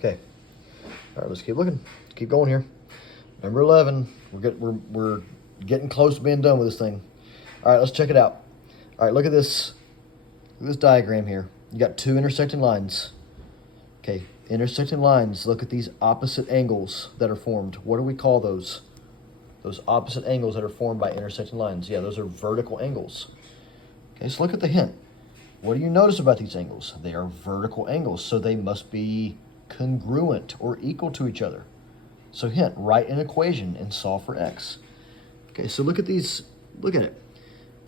Okay. All right, let's keep looking. Let's keep going here. Number 11. We're getting close to being done with this thing. All right, let's check it out. All right, look at this. Look at this diagram here. You got two intersecting lines. Okay, intersecting lines. Look at these opposite angles that are formed. What do we call those? Those opposite angles that are formed by intersecting lines. Yeah, those are vertical angles. Okay, so look at the hint. What do you notice about these angles? They are vertical angles, so they must be congruent or equal to each other. So hint, write an equation and solve for x. Okay, so look at these, look at it.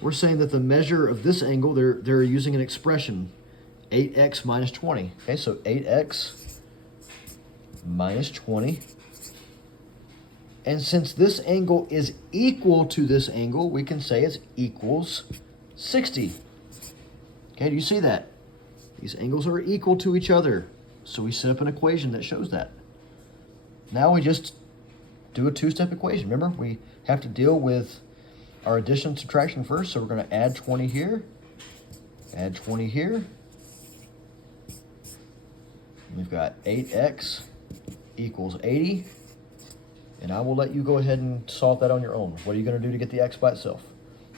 We're saying that the measure of this angle, they're using an expression, 8x minus 20. Okay, so 8x minus 20. And since this angle is equal to this angle, we can say it's equals 60. Okay, do you see that? These angles are equal to each other. So we set up an equation that shows that. Now we just do a two-step equation. Remember, we have to deal with our addition and subtraction first. So we're going to add 20 here, add 20 here. We've got 8x equals 80. And I will let you go ahead and solve that on your own. What are you going to do to get the x by itself?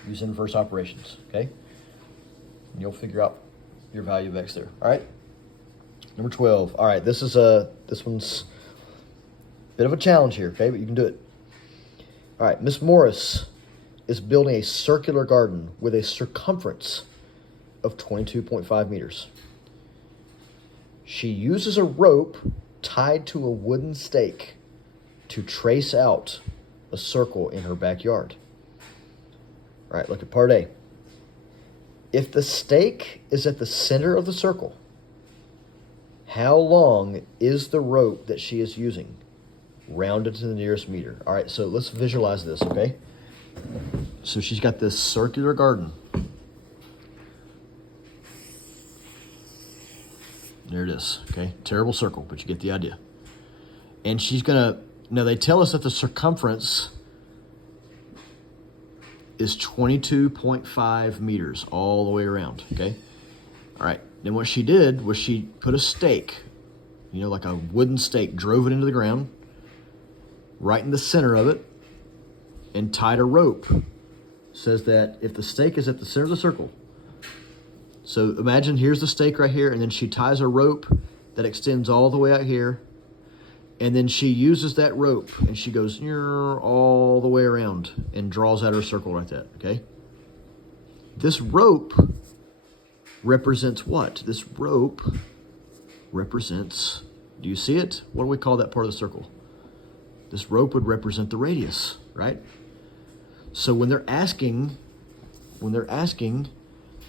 Use inverse operations, okay? And you'll figure out your value of x there, all right? Number 12. All right, this one's a bit of a challenge here, okay, but you can do it. All right, Miss Morris is building a circular garden with a circumference of 22.5 meters. She uses a rope tied to a wooden stake to trace out a circle in her backyard. All right, look at part A. If the stake is at the center of the circle, how long is the rope that she is using? Rounded to the nearest meter. All right, so let's visualize this, okay? So she's got this circular garden. There it is, okay? Terrible circle, but you get the idea. And she's gonna, now they tell us that the circumference is 22.5 meters all the way around, okay? All right, then what she did was she put a stake, you know, like a wooden stake, drove it into the ground, right in the center of it, and tied a rope. Says that if the stake is at the center of the circle, so imagine here's the stake right here, and then she ties a rope that extends all the way out here, and then she uses that rope, and she goes all the way around and draws out her circle like that, okay? This rope represents what? This rope represents, do you see it? What do we call that part of the circle? This rope would represent the radius, right? So when they're asking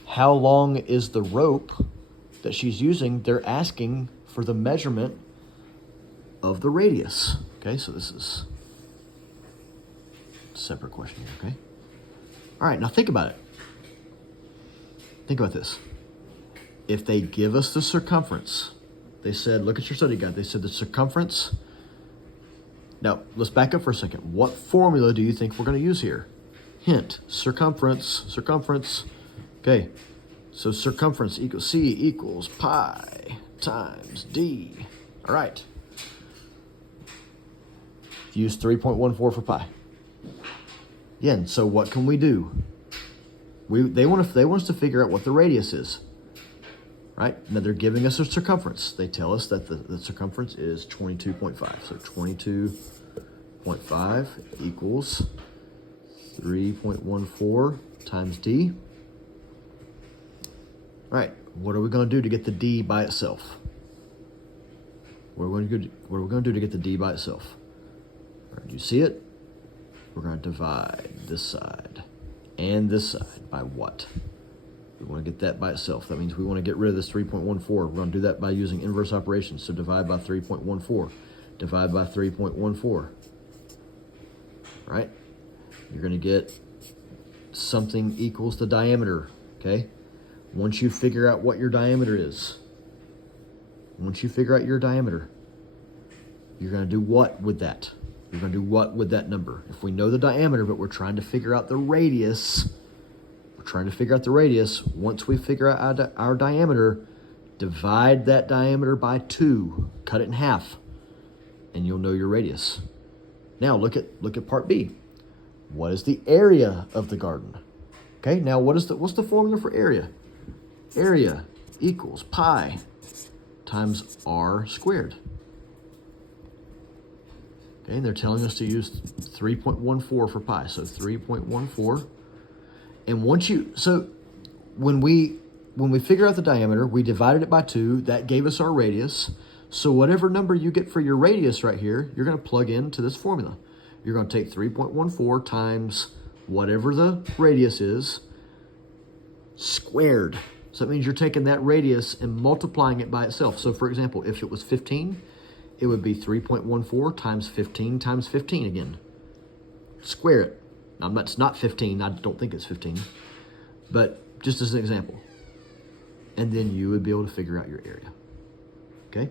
how long is the rope that she's using, they're asking for the measurement of the radius. Okay, so this is a separate question here, okay? All right, now think about it. Think about this. If they give us the circumference, they said, look at your study guide, they said the circumference. Now, let's back up for a second. What formula do you think we're going to use here? Hint, circumference. Okay, so circumference equals C equals pi times D. All right. Use 3.14 for pi. Again, so what can we do? They want us to figure out what the radius is. Right? Now they're giving us a circumference. They tell us that the circumference is 22.5. So 22.5 equals 3.14 times D. All right, what are we going to do to get the D by itself? What are we going to do to get the D by itself? All right, do you see it? We're going to divide this side and this side by what? We want to get that by itself. That means we want to get rid of this 3.14. We're going to do that by using inverse operations. So divide by 3.14. Divide by 3.14. Right? You're going to get something equals the diameter. Okay? Once you figure out what your diameter is, you're going to do what with that? You're going to do what with that number? If we know the diameter, but we're trying to figure out the radius, once we figure out our diameter, Divide that diameter by 2, cut it in half, and you'll know your radius. Now look at part B. What is the area of the garden? Okay, now what's the formula for area? Area equals pi times r squared. Okay, and they're telling us to use 3.14 for pi, so 3.14. And when we figure out the diameter, we divided it by 2. That gave us our radius. So whatever number you get for your radius right here, you're going to plug into this formula. You're going to take 3.14 times whatever the radius is, squared. So that means you're taking that radius and multiplying it by itself. So for example, if it was 15, it would be 3.14 times 15 again. Square it. Now, it's not 15. I don't think it's 15. But just as an example. And then you would be able to figure out your area. Okay?